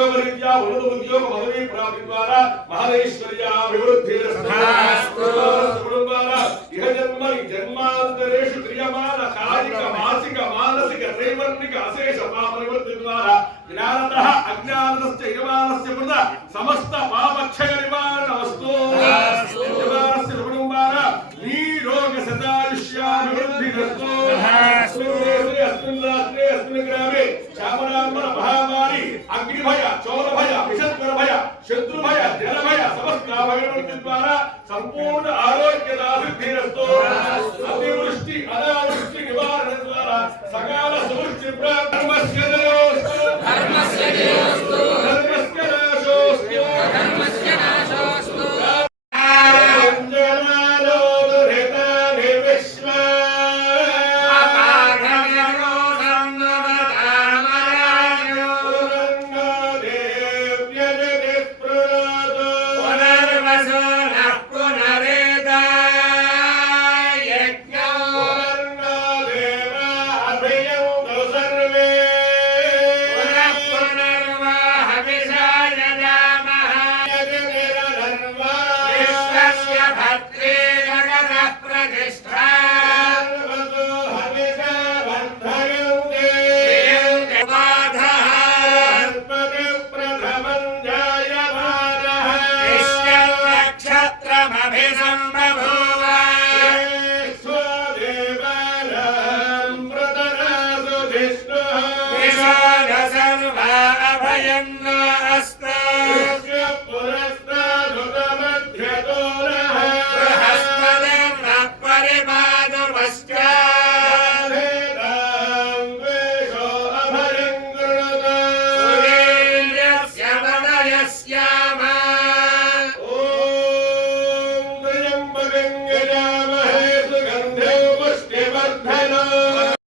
उद्योग रीत्या उन्नत उद्योग पदवी प्राप्ति द्वारा महदेश्वर्याभिवृद्धिरस्तु कुटुंबाना इह जन्म जन्मांतरेषु क्रियमाण कायिक मानसिक मानसिक त्रैवर्णिक अशेष पापनिवृत्ति द्वारा ज्ञानतः अज्ञानस्य यजमानस्य कृत समस्त पापक्षय निवारणमस्तु यजमानस्य कुटुंबाना नीरोग सदायुष्याभिवृद्धिरस्तु अस्मिन् रात्रे अस्मिन् ग्रामे शामरामण महामारी अग्निभय चौरभय विषद्वरभय शत्रुभय जलभय समस्त भयनिवृत्ति द्वारा संपूर्ण आरोग्यदाभिवृद्धिरस्तु